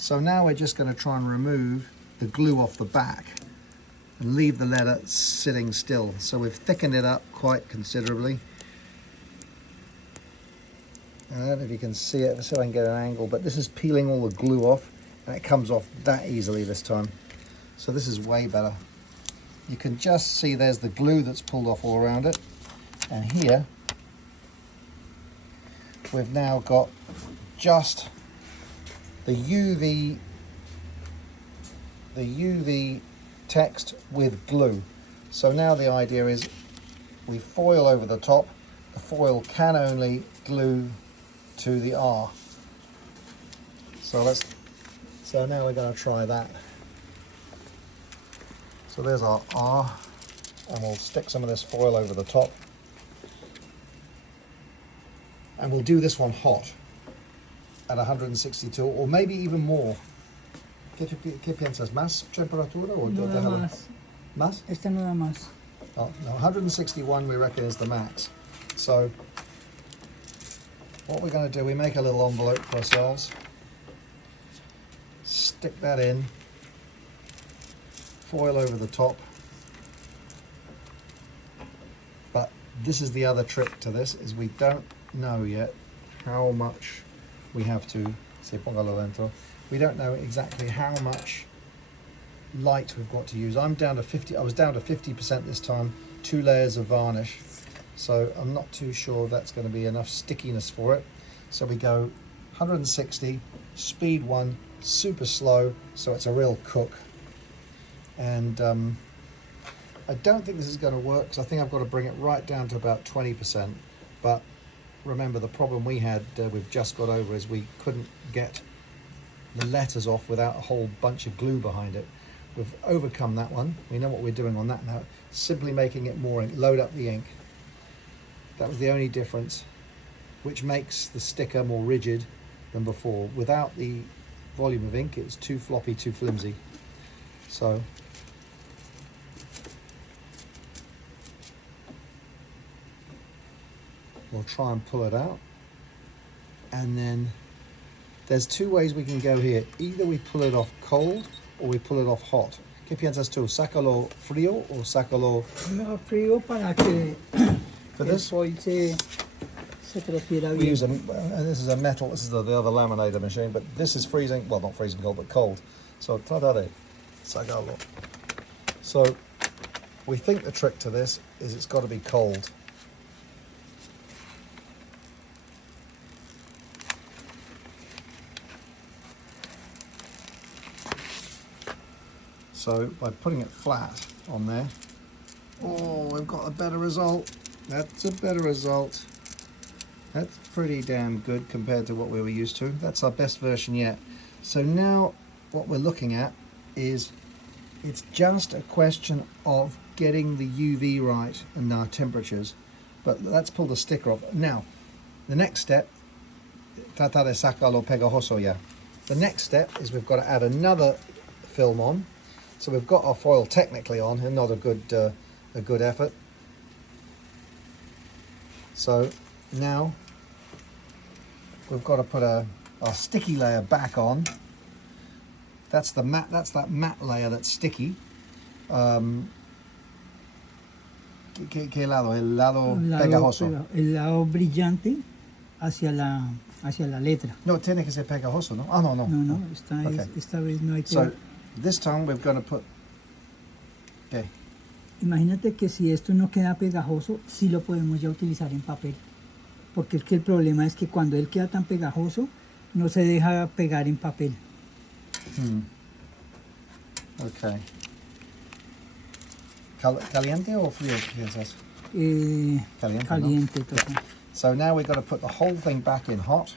So now we're just going to try and remove the glue off the back and leave the letter sitting still. So we've thickened it up quite considerably. I don't know if you can see it, so I can get an angle, but this is peeling all the glue off, and it comes off that easily this time. So this is way better. You can just see there's the glue that's pulled off all around it. And here, we've now got just the UV text with glue. So now the idea is we foil over the top. The foil can only glue to the R. So now we're going to try that. So there's our R, and we'll stick some of this foil over the top. And we'll do this one hot at 162, or maybe even more. ¿Qué piensas? ¿Más temperatura o No da más. Más? Este no da más. Oh, no, 161 we reckon is the max. So what we're going to do, we make a little envelope for ourselves, stick that in, foil over the top. But this is the other trick to this, is we don't know yet how much we have to, we don't know exactly how much light we've got to use. I was down to 50% this time, 2 layers of varnish. So I'm not too sure that's going to be enough stickiness for it. So we go 160, speed 1, super slow, so it's a real cook. And I don't think this is going to work, because I think I've got to bring it right down to about 20%. But remember, the problem we had, we've just got over, is we couldn't get the letters off without a whole bunch of glue behind it. We've overcome that one. We know what we're doing on that now. Simply making it more ink, load up the ink. That was the only difference, which makes the sticker more rigid than before. Without the volume of ink, it was too floppy, too flimsy. So we'll try and pull it out. And then there's 2 ways we can go here. Either we pull it off cold or we pull it off hot. ¿Qué piensas tú? ¿Sácalo frío o sácalo? Mejor frío para que For this, el foil se transfiera we bien. use and this is a metal, this is the other laminator machine, but this is freezing, well, not freezing cold, but cold. So trata de sacarlo. So we think the trick to this is it's got to be cold. So by putting it flat on there, oh, we've got a better result. That's a better result. That's pretty damn good compared to what we were used to. That's our best version yet. So now what we're looking at is, it's just a question of getting the UV right and our temperatures. But let's pull the sticker off. Now, the next step, tratar de sacarlo pegajoso ya. The next step is we've got to add another film on. So we've got our foil technically on, and not a good effort. So now we've got to put our sticky layer back on. That's the matte. That's that matte layer that's sticky. ¿Qué lado? El lado pegajoso. El lado brillante hacia la letra. No, tiene que ser pegajoso, ¿no? Ah, no. No, Okay. esta vez no hay que... So this time we're going to put. Okay. Imagínate que si esto no queda pegajoso, sí lo podemos ya utilizar en papel. Porque es que el problema es que cuando él queda tan pegajoso, no se deja pegar en papel. Okay. ¿Caliente o frío piensas? Caliente. Caliente, ¿no? total. Yeah. So now we've got to put the whole thing back in hot.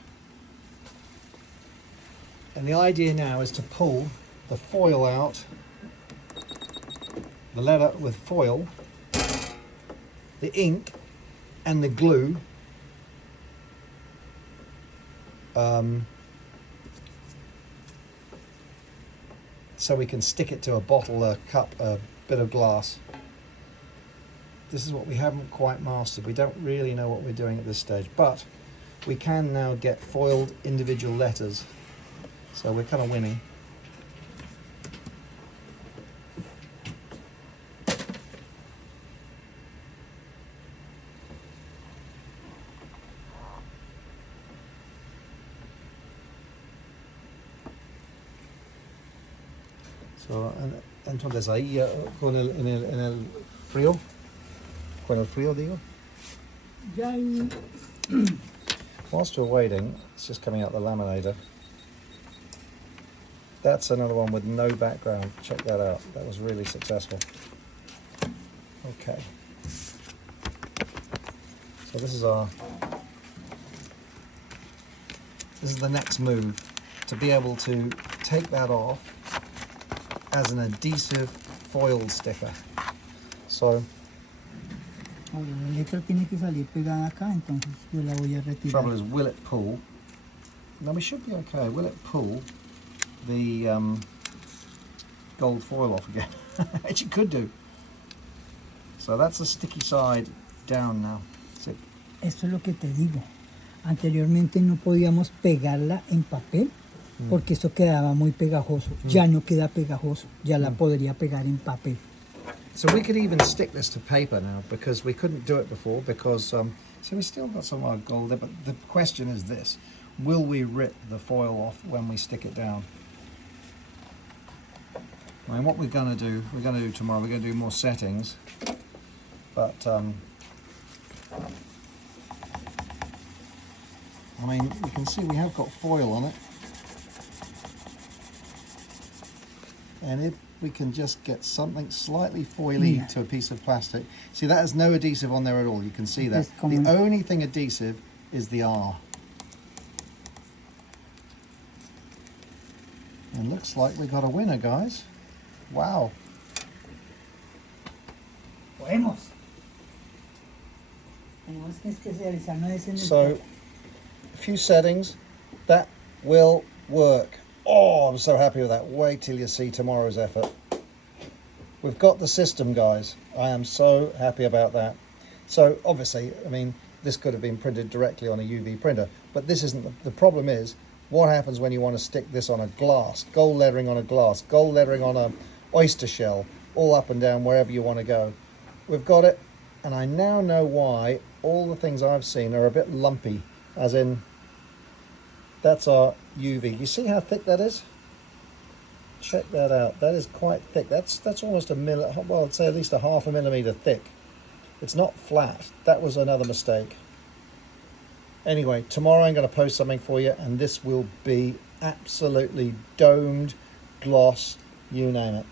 And the idea now is to pull the foil out, the letter with foil, the ink and the glue so we can stick it to a bottle, a cup, a bit of glass. This is what we haven't quite mastered. We don't really know what we're doing at this stage, but we can now get foiled individual letters. So we're kind of winning. So, entonces ahí en el frío, con el frío digo. Ya ahí, Whilst we're waiting, it's just coming out the laminator. That's another one with no background. Check that out. That was really successful. Okay. So this is the next move, to be able to take that off as an adhesive foil sticker. So ahora la letra tiene que salir pegada acá, entonces yo la voy a retirar. trouble is, will it pull? No, we should be okay. Will it pull the gold foil off again? Which it could do. So that's the sticky side down now. See? Esto es lo que te digo. Anteriormente no podíamos pegarla en papel porque esto quedaba muy pegajoso. Ya no queda pegajoso, ya la podría pegar en papel. So we could even stick this to paper now, because we couldn't do it before, because so we still got some of our gold there, but the question is this: will we rip the foil off when we stick it down? I mean, what we're going to do tomorrow, we're going to do more settings, but I mean, you can see we have got foil on it, and if we can just get something slightly foily Yeah. to a piece of plastic. See, that has no adhesive on there at all. You can see that. It's common. The only thing adhesive is the R. And looks like we got a winner, guys. Wow. Podemos. Tenemos que especializarnos en el So, a few settings. That will work. Oh, I'm so happy with that. Wait till you see tomorrow's effort. We've got the system, guys. I am so happy about that. So, obviously, I mean, this could have been printed directly on a UV printer, but this isn't. The problem is, what happens when you want to stick this on a glass? Gold lettering on a glass, gold lettering on a oyster shell, all up and down wherever you want to go. We've got it, and I now know why all the things I've seen are a bit lumpy, as in, that's our UV. You see how thick that is? Check that out. That is quite thick. That's almost well, I'd say at least a half a millimeter thick. It's not flat. That was another mistake. Anyway, tomorrow I'm going to post something for you, and this will be absolutely domed, gloss, you name it.